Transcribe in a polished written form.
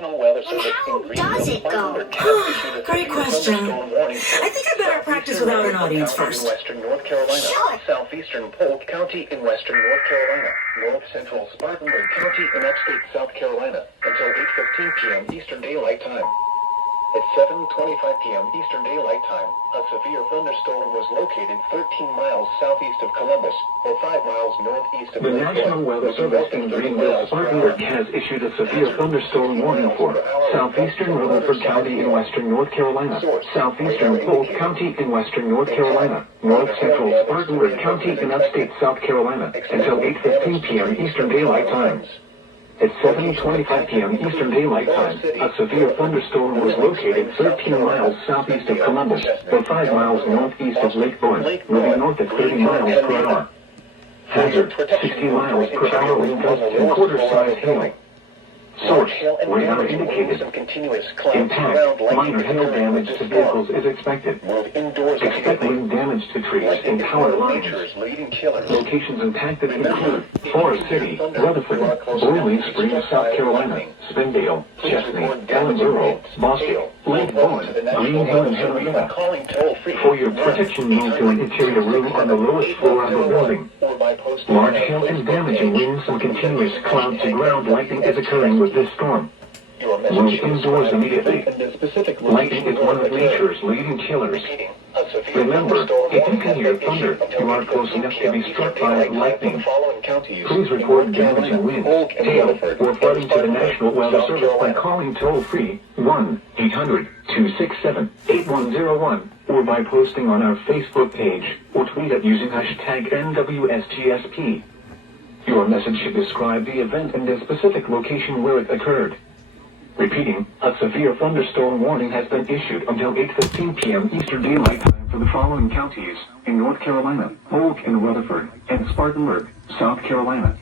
National Weather Service How in does it go? Greenville-Spartanburg Great question. I think I better practice without an audience first. Western North Carolina, Sure. southeastern Polk County in western North Carolina, north central Spartanburg County in upstate South Carolina, until 8:15 p.m. Eastern Daylight Time. At 7:25 p.m. Eastern Daylight Time, a severe thunderstorm was located 13 miles southeast of Columbus, or 5 miles northeast of The Lake National Weather Service in Greenville-Spartanburg has issued a severe thunderstorm warning for southeastern Rutherford County in western North Carolina, southeastern Polk County in western North Carolina, north central Spartanburg County in upstate South Carolina, until 8:15 p.m. Eastern Daylight Time. At 7:25 p.m. Eastern Daylight Time, a severe thunderstorm was located 13 miles southeast of Columbus, or 5 miles northeast of Lake Bowen, moving north at 30 miles per hour. Hazard, 60 miles per hour wind gusts and quarter-size hail. Source, radar indicated. Impact, minor hail damage to vehicles is expected. Expect wind damage to trees and power lines. Locations impacted include Forest City, Rutherford, Bowling Springs, South Carolina, Spindale, Chesney, Ellenboro, Boston, Lake Bowen, Greenville, and Henrietta. For your protection, move to an interior room on the lowest floor of the building. Large hail and damaging winds and continuous cloud-to-ground lightning is occurring with this storm. Move indoors immediately. Lightning is one of nature's leading killers. Remember, if you can hear thunder, you are close enough to be struck by lightning. Please report damaging winds, hail, or flooding to the National Weather Service by calling toll-free 1-800-267-8101 or by posting on our Facebook page or tweet it using hashtag NWSGSP. Your message should describe the event and the specific location where it occurred. Repeating, a severe thunderstorm warning has been issued until 8:15 p.m. Eastern Daylight Time for the following counties in North Carolina: Polk and Rutherford, and Spartanburg, South Carolina.